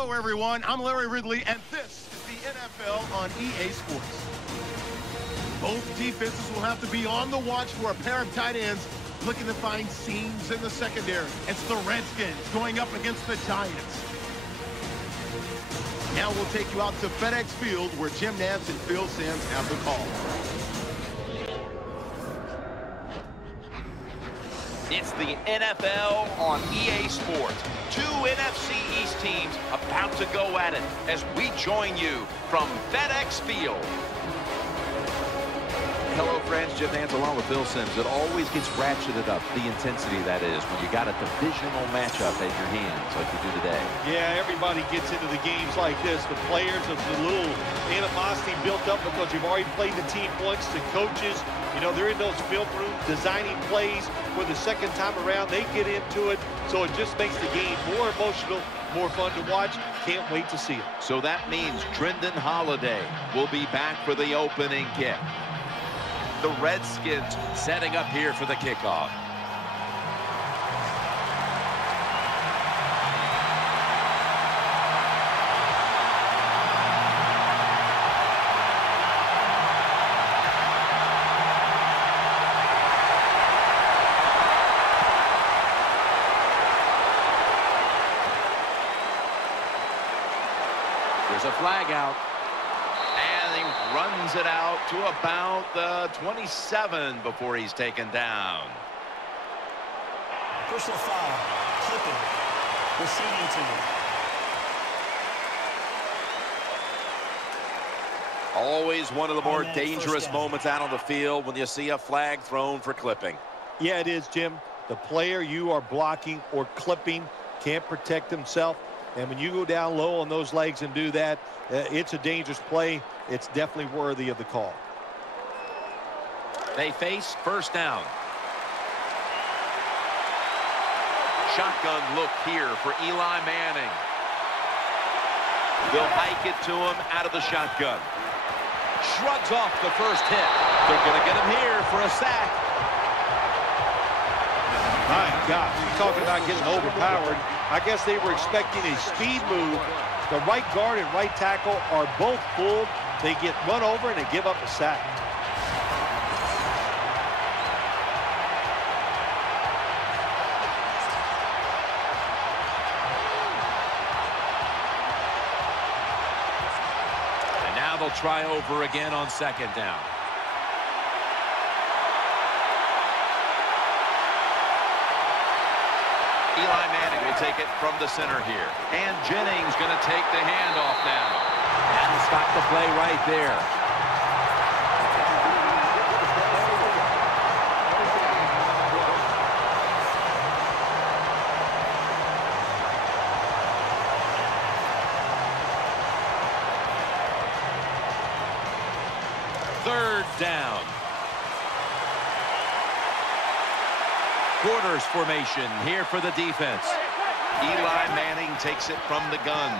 Hello, everyone. I'm Larry Ridley, and this is the NFL on EA Sports. Both defenses will have to be on the watch for a pair of tight ends looking to find seams in the secondary. It's the Redskins going up against the Giants. Now we'll take you out to FedEx Field, where Jim Nantz and Phil Simms have the call. It's the NFL on EA Sports. Two NFC East teams about to go at it as we join you from FedEx Field. Hello, friends. Jim Nantz along with Phil Simms. It always gets ratcheted up, the intensity that is, when you got a divisional matchup at your hands like you do today. Yeah, everybody gets into the games like this. The players, there's a little animosity built up because you've already played the team once. The coaches, you know, they're in those film rooms designing plays for the second time around. They get into it, so it just makes the game more emotional, more fun to watch. Can't wait to see it. So that means Trendon Holiday will be back for the opening kick. The Redskins setting up here for the kickoff. There's a flag out. And he runs it out to about the 27 before he's taken down. Personal foul, clipping, receiving team. Always one of the more dangerous moments out on the field when you see a flag thrown for clipping. Yeah, it is, Jim. The player you are blocking or clipping can't protect himself. And when you go down low on those legs and do that, it's a dangerous play. It's definitely worthy of the call. They face first down. Shotgun look here for Eli Manning. They'll hike it to him out of the shotgun. Shrugs off the first hit. They're going to get him here for a sack. My God, you're talking about getting overpowered. I guess they were expecting a speed move. The right guard and right tackle are both fooled. They get run over and they give up a sack. And now they'll try over again on second down. Eli Manning will take it from the center here. And Jennings going to take the handoff now. And stop the play right there. Third down. Quarters formation here for the defense. Eli Manning takes it from the gun.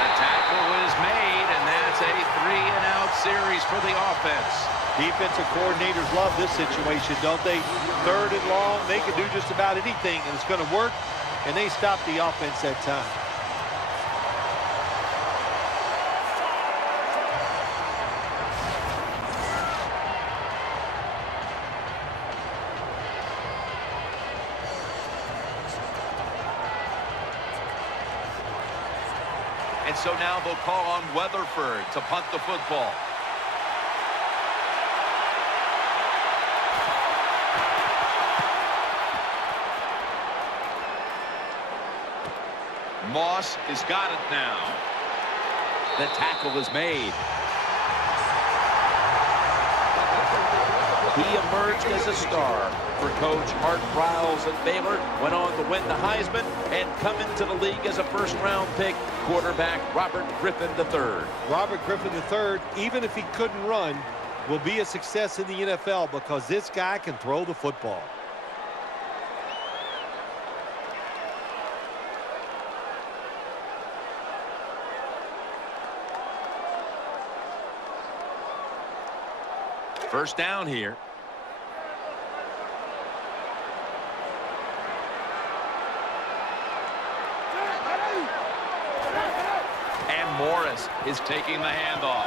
The tackle is made, and that's a 3-and-out series for the offense. Defensive coordinators love this situation, don't they? Third and long, they can do just about anything, and it's going to work, and they stop the offense that time. And so now they'll call on Weatherford to punt the football. Moss has got it now. The tackle is made. He emerged as a star for Coach Art Briles at Baylor, went on to win the Heisman and come into the league as a first-round pick, quarterback Robert Griffin III. Robert Griffin III, even if he couldn't run, will be a success in the NFL because this guy can throw the football. First down here. is taking the handoff.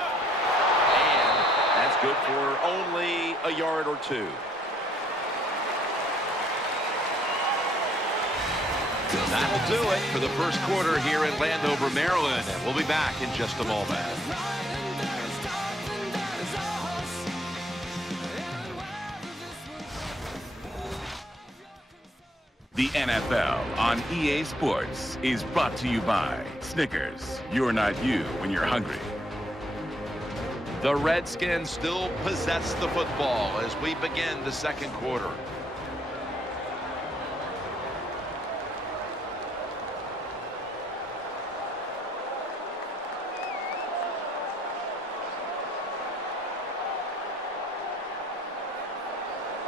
And that's good for only a yard or two. That'll do it for the first quarter here in Landover, Maryland. And we'll be back in just a moment. The NFL on EA Sports is brought to you by Snickers. You're not you when you're hungry. The Redskins still possess the football as we begin the second quarter.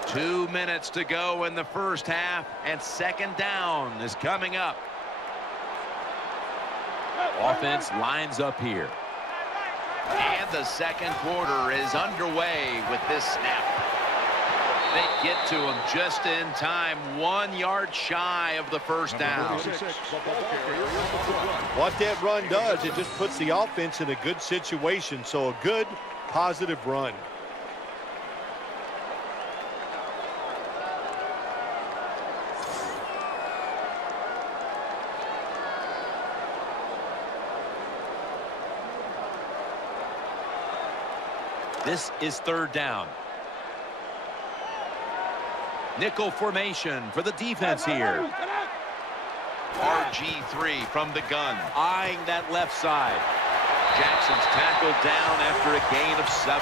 Two minutes to go in the first half, and second down is coming up. Offense lines up here. And the second quarter is underway with this snap. They get to him just in time, 1 yard shy of the first down. What that run does, it just puts the offense in a good situation. So a good, positive run. This is third down. Nickel formation for the defense here. RG3 from the gun. Eyeing that left side. Jackson's tackled down after a gain of 7.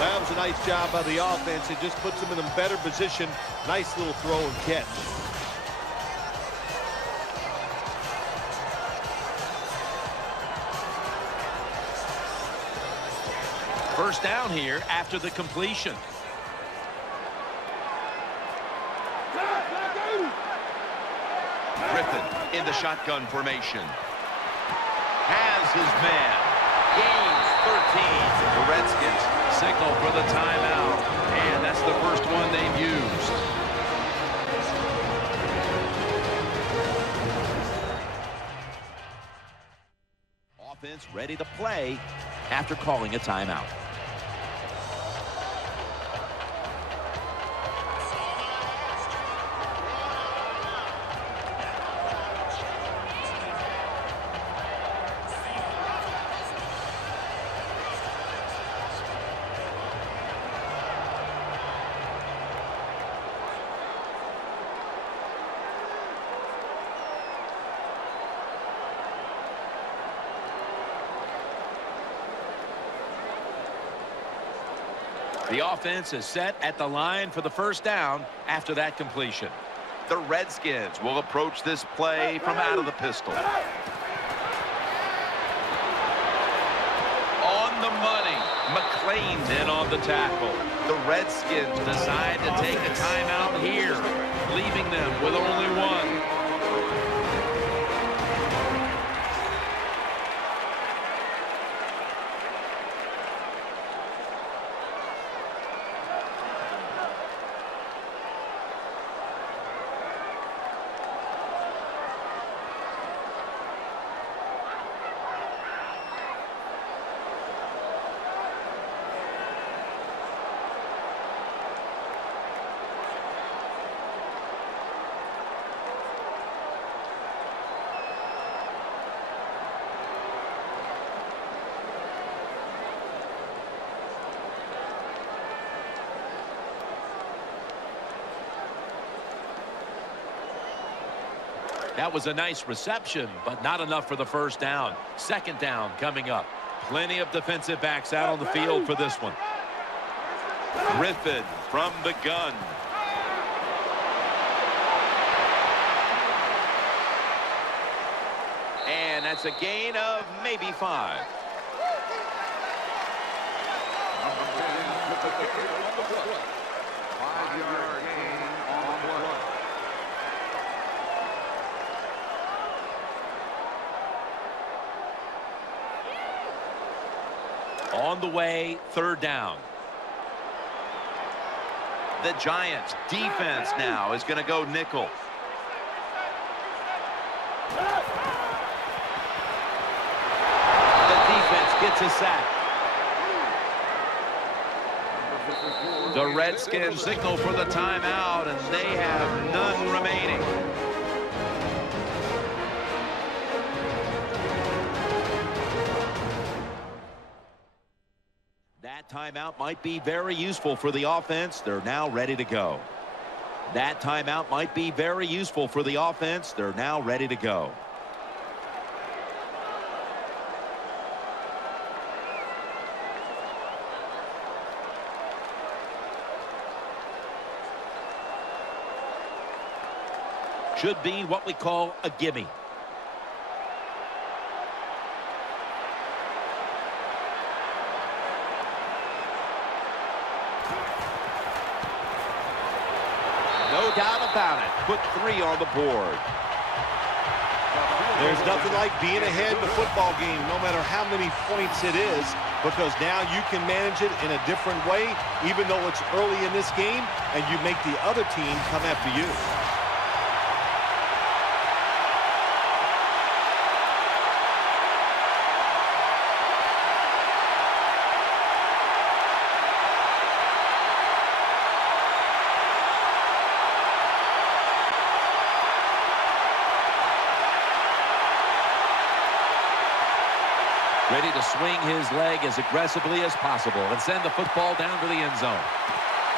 That was a nice job by the offense. It just puts them in a better position. Nice little throw and catch. First down here after the completion. Griffin in the shotgun formation. Has his man. Gains 13. The Redskins signal for the timeout. And that's the first one they've used. Offense ready to play after calling a timeout. The offense is set at the line for the first down after that completion. The Redskins will approach this play from out of the pistol. On the money. McLean's in on the tackle. The Redskins decide to take a timeout here, leaving them with only one. That was a nice reception, but not enough for the first down. Second down coming up. Plenty of defensive backs out on the field for this one. Griffin from the gun. And that's a gain of maybe 5. On the way, third down. The Giants defense now is going to go nickel. It's a sack. The Redskins signal for the timeout, and they have none remaining. That timeout might be very useful for the offense. They're now ready to go. That timeout might be very useful for the offense. They're now ready to go. Should be what we call a gimme. No doubt about it. Put 3 on the board. There's nothing like being ahead in the football game, no matter how many points it is, because now you can manage it in a different way, even though it's early in this game, and you make the other team come after you. Ready to swing his leg as aggressively as possible and send the football down to the end zone.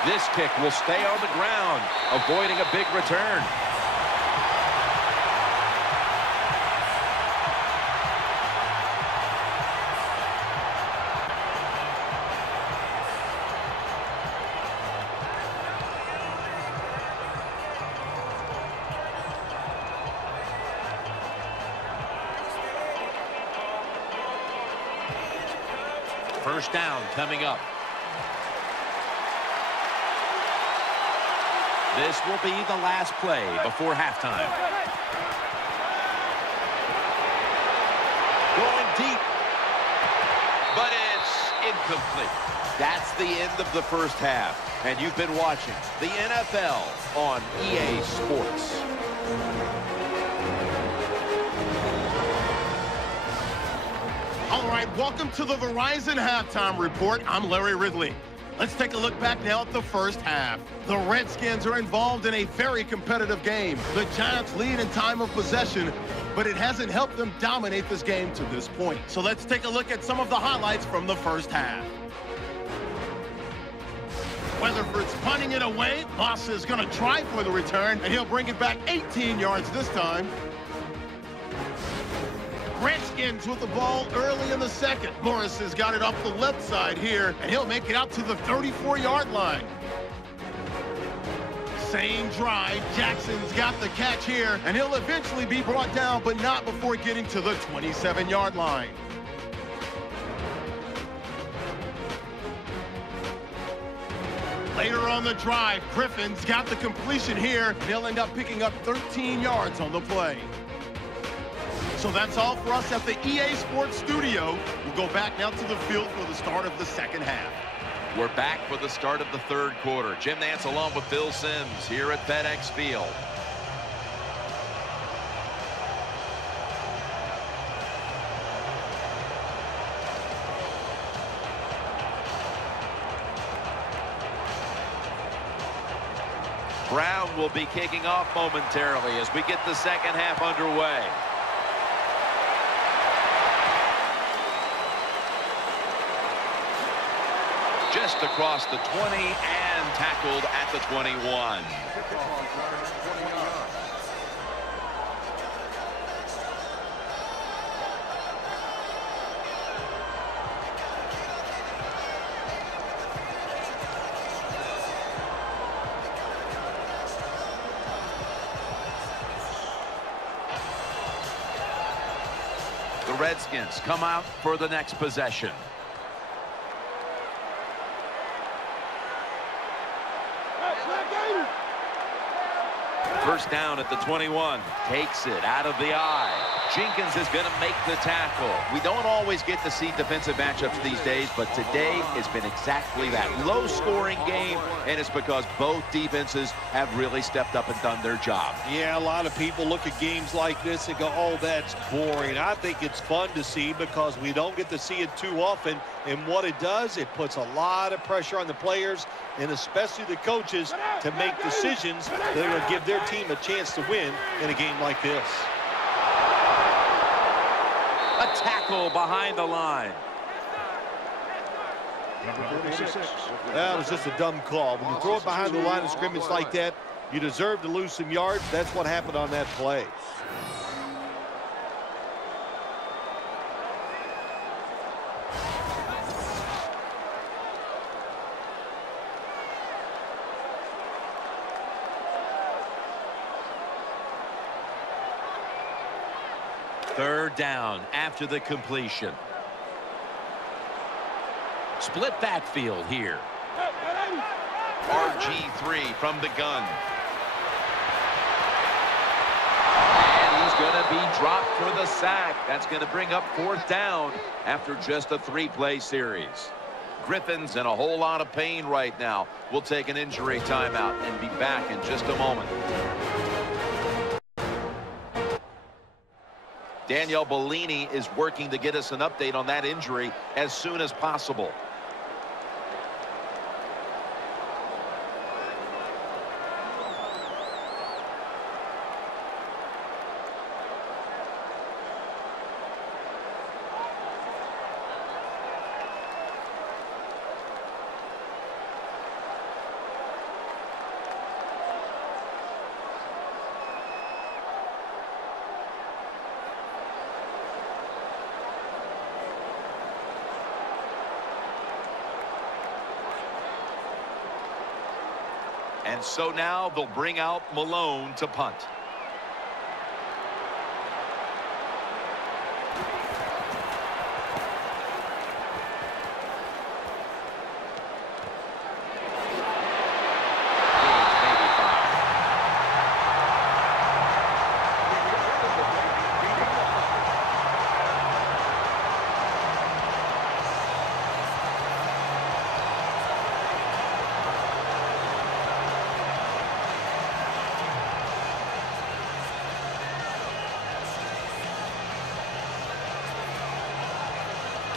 This kick will stay on the ground, avoiding a big return. First down coming up. This will be the last play before halftime. Going deep. But it's incomplete. That's the end of the first half. And you've been watching the NFL on EA Sports. All right, welcome to the Verizon Halftime Report. I'm Larry Ridley. Let's take a look back now at the first half. The Redskins are involved in a very competitive game. The Giants lead in time of possession, but it hasn't helped them dominate this game to this point. So let's take a look at some of the highlights from the first half. Weatherford's punting it away. Moss is going to try for the return, and he'll bring it back 18 yards this time. Redskins with the ball early in the second. Morris has got it off the left side here, and he'll make it out to the 34-yard line. Same drive. Jackson's got the catch here, and he'll eventually be brought down, but not before getting to the 27-yard line. Later on the drive, Griffin's got the completion here, and he'll end up picking up 13 yards on the play. So that's all for us at the EA Sports Studio. We'll go back now to the field for the start of the second half. We're back for the start of the third quarter. Jim Nantz along with Bill Sims here at FedEx Field. Brown will be kicking off momentarily as we get the second half underway. Just across the 20 and tackled at the 21. The Redskins come out for the next possession. First down at the 21. Takes it out of the eye. Jenkins is going to make the tackle. We don't always get to see defensive matchups these days, but today has been exactly that. Low-scoring game, and it's because both defenses have really stepped up and done their job. Yeah, a lot of people look at games like this and go, oh, that's boring. I think it's fun to see because we don't get to see it too often, and what it does, it puts a lot of pressure on the players and especially the coaches to make decisions that are going to give their team a chance to win in a game like this. A tackle behind the line. That was just a dumb call. When you throw it behind the line of scrimmage like that, you deserve to lose some yards. That's what happened on that play. Third down after the completion. Split backfield here. RG3 from the gun. And he's going to be dropped for the sack. That's going to bring up fourth down after just a 3-play series. Griffin's in a whole lot of pain right now. We'll take an injury timeout and be back in just a moment. Danielle Bellini is working to get us an update on that injury as soon as possible. And so now they'll bring out Malone to punt.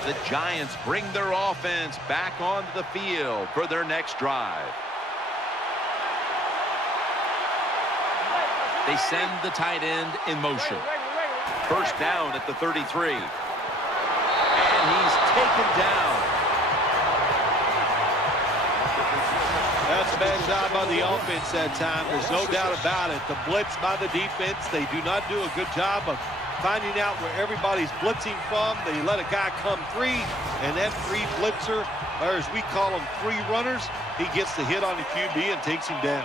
The Giants bring their offense back onto the field for their next drive. They send the tight end in motion. First down at the 33. And he's taken down. That's a bad job by the offense that time. There's no doubt about it. The blitz by the defense, they do not do a good job of finding out where everybody's blitzing from. They let a guy come free, and that free blitzer, or as we call them, free runners, he gets the hit on the QB and takes him down.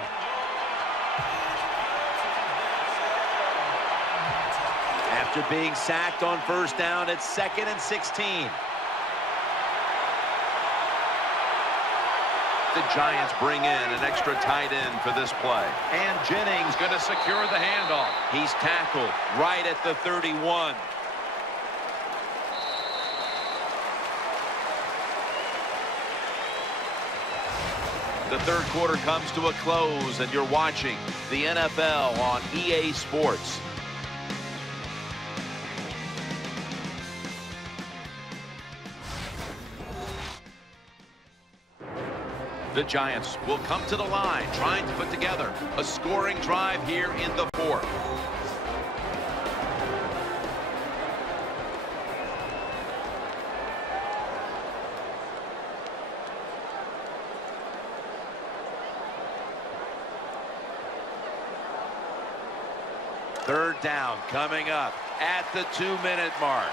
After being sacked on first down, it's 2nd and 16. The Giants bring in an extra tight end for this play. And Jennings going to secure the handoff. He's tackled right at the 31. The third quarter comes to a close, and you're watching the NFL on EA Sports. The Giants will come to the line, trying to put together a scoring drive here in the fourth. Third down coming up at the 2-minute mark.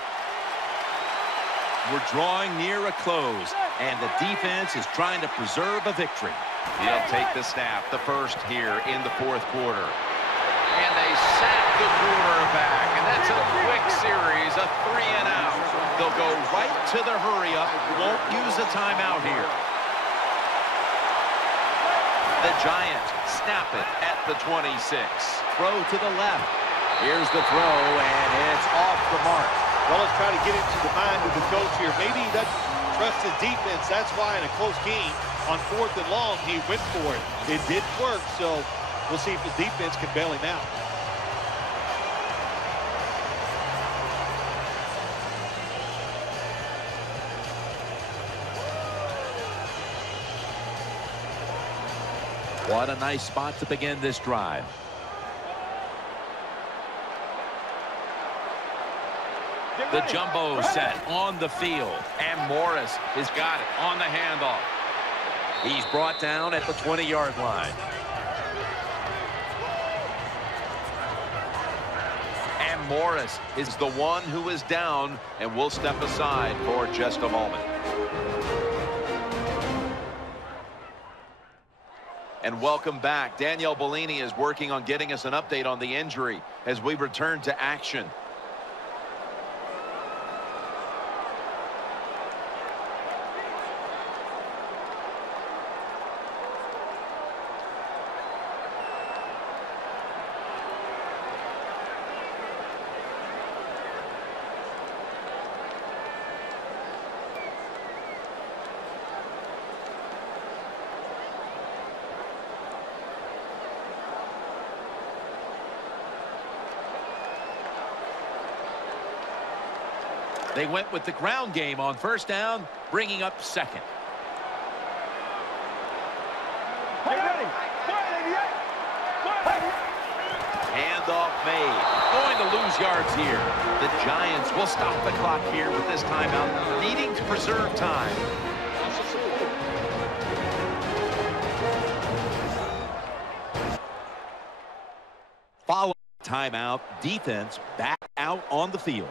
We're drawing near a close, and the defense is trying to preserve a victory. He'll take the snap, the first here in the fourth quarter. And they sack the quarterback, and that's a quick series, a 3-and-out. They'll go right to the hurry-up, won't use a timeout here. The Giants snap it at the 26. Throw to the left. Here's the throw, and it's off the mark. Well, let's try to get into the mind of the coach here. Maybe he doesn't trust his defense. That's why in a close game on 4th and long, he went for it. It didn't work, so we'll see if his defense can bail him out. What a nice spot to begin this drive. The jumbo set on the field, and Morris has got it on the handoff. He's brought down at the 20-yard line. And Morris is the one who is down, and we'll step aside for just a moment. And welcome back. Danielle Bellini is working on getting us an update on the injury as we return to action. They went with the ground game on 1st down, bringing up 2nd. Handoff made. Going to lose yards here. The Giants will stop the clock here with this timeout, needing to preserve time. Following timeout, defense back out on the field.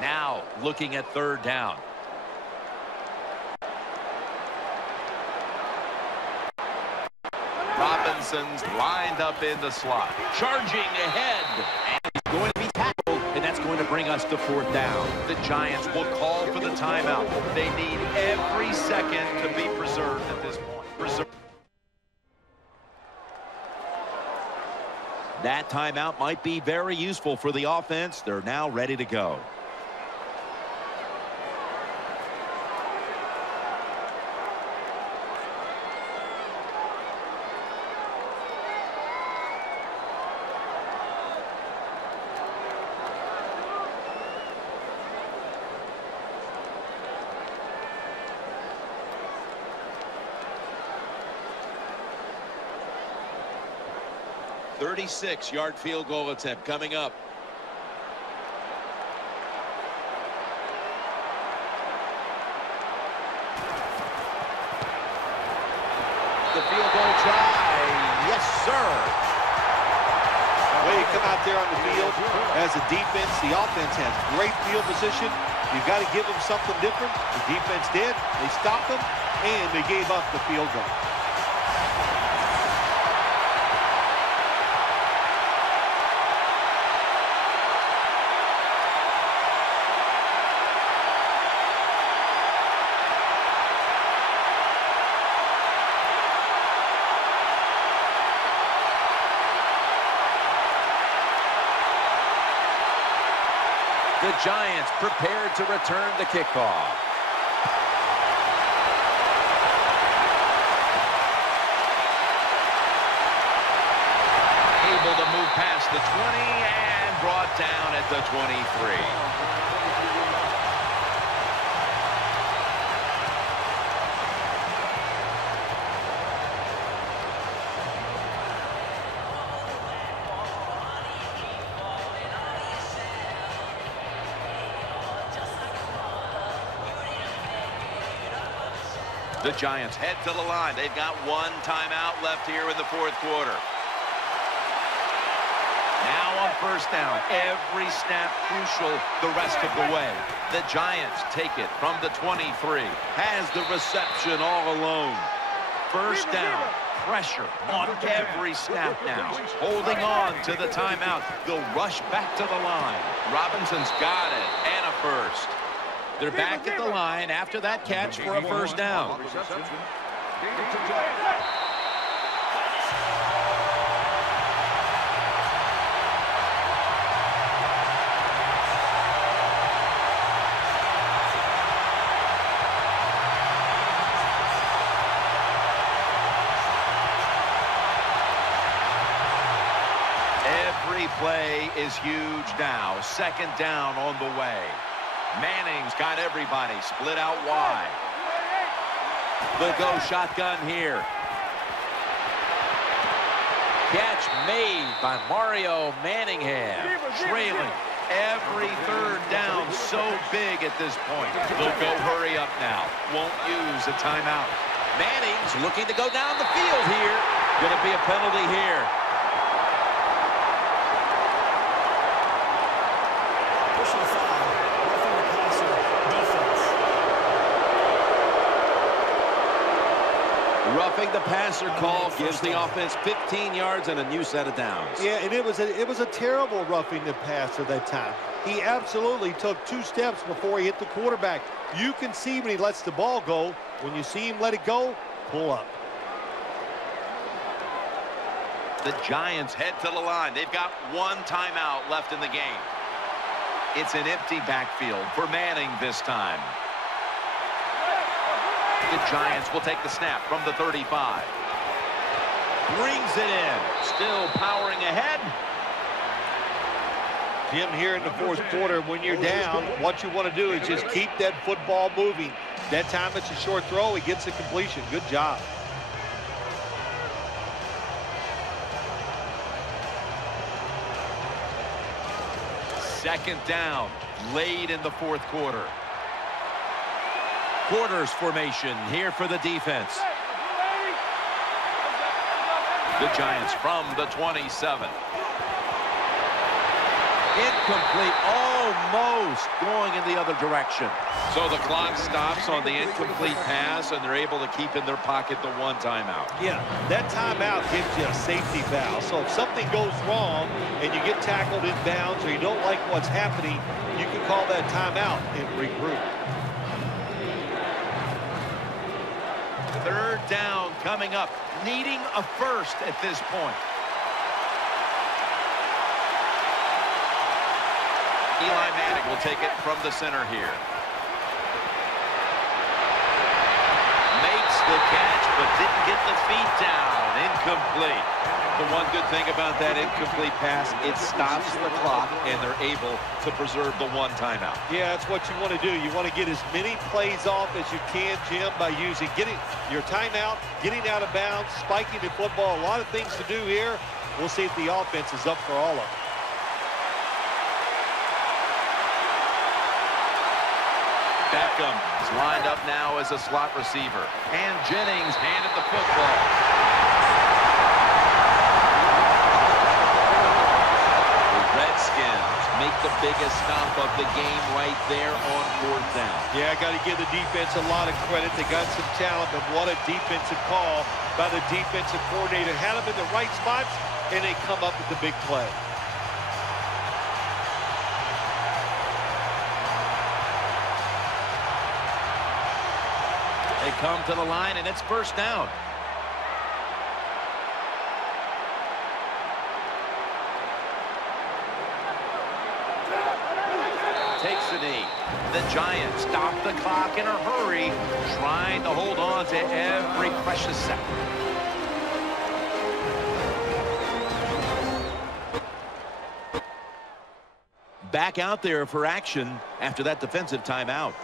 Now looking at 3rd down. Robinson's lined up in the slot. Charging ahead. And he's going to be tackled, and that's going to bring us to 4th down. The Giants will call for the timeout. They need every second to be preserved at this point. That timeout might be very useful for the offense. They're now ready to go. A 36-yard field goal attempt coming up. The field goal try. Yes, sir. Way you come out there on the field as a defense, the offense has great field position. You've got to give them something different. The defense did. They stopped them, and they gave up the field goal. The Giants prepared to return the kickoff. Able to move past the 20 and brought down at the 23. The Giants head to the line. They've got one timeout left here in the 4th quarter. Now on first down, every snap crucial the rest of the way. The Giants take it from the 23. Has the reception all alone. First down, pressure on every snap now. Holding on to the timeout. They'll rush back to the line. Robinson's got it, and a first. They're back at the line after that catch for a first down. Every play is huge now. Second down on the way. Manning's got everybody split out wide. They'll go shotgun here. Catch made by Mario Manningham. Trailing every third down so big at this point. They'll go hurry up now. Won't use a timeout. Manning's looking to go down the field here. Going to be a penalty here. Roughing the passer call gives the offense 15 yards and a new set of downs. Yeah, and it was a terrible roughing the passer that time. He absolutely took 2 steps before he hit the quarterback. You can see when he lets the ball go. When you see him let it go, pull up. The Giants head to the line. They've got 1 timeout left in the game. It's an empty backfield for Manning this time. The Giants will take the snap from the 35. Brings it in. Still powering ahead. Jim, here in the 4th quarter, when you're down, what you want to do is just keep that football moving. That time it's a short throw. He gets a completion. Good job. Second down, late in the 4th quarter. Quarters formation here for the defense. The Giants from the 27. Incomplete, almost going in the other direction. So the clock stops on the incomplete pass, and they're able to keep in their pocket the 1 timeout. Yeah, that timeout gives you a safety valve. So if something goes wrong and you get tackled in bounds or you don't like what's happening, you can call that timeout and regroup. 3rd down coming up, needing a first at this point. Eli Manning will take it from the center here. Makes the catch, but didn't get the feet down. Incomplete. The one good thing about that incomplete pass, it stops the clock, and they're able to preserve the 1 timeout. Yeah, that's what you want to do. You want to get as many plays off as you can, Jim, by getting your timeout, getting out of bounds, spiking the football. A lot of things to do here. We'll see if the offense is up for all of them. Beckham is lined up now as a slot receiver. And Jennings handed the football. Redskins make the biggest stop of the game right there on 4th down. Yeah, I got to give the defense a lot of credit. They got some talent, but what a defensive call by the defensive coordinator. Had them in the right spots, and they come up with the big play. They come to the line, and it's first down. Takes the knee. The Giants stop the clock in a hurry, trying to hold on to every precious second. Back out there for action after that defensive timeout.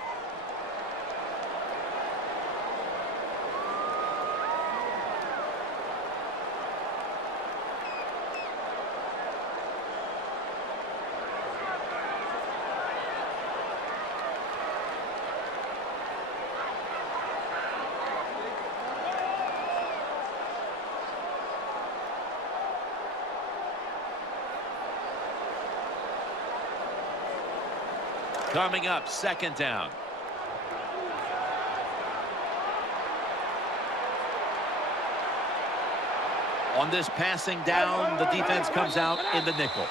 Coming up, second down. On this passing down, the defense comes out in the nickel.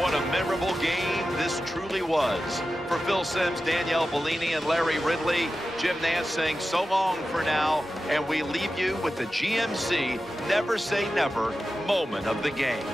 What a memorable game this truly was. For Phil Simms, Danielle Bellini, and Larry Ridley, Jim Nance saying so long for now, and we leave you with the GMC Never Say Never moment of the game.